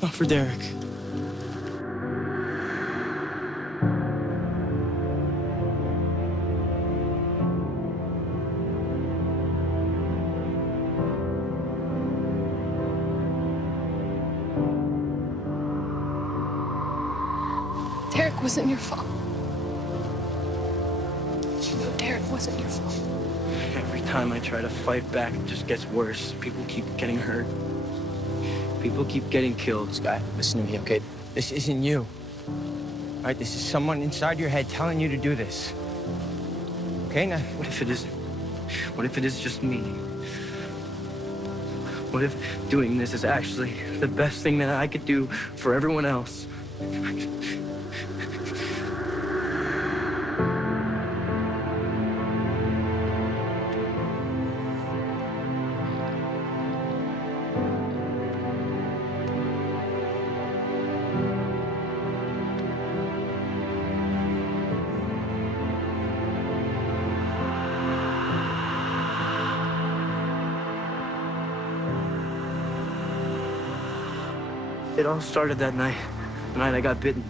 Not for Derek. Derek wasn't your fault. Derek wasn't your fault. Every time I try to fight back, it just gets worse. People keep getting hurt. People keep getting killed. Scott, listen to me, okay? This isn't you. All right, this is someone inside your head telling you to do this. Okay, now, What if it isn't? What if it is just me? What if doing this is actually the best thing that I could do for everyone else? It all started that night. The night I got bitten.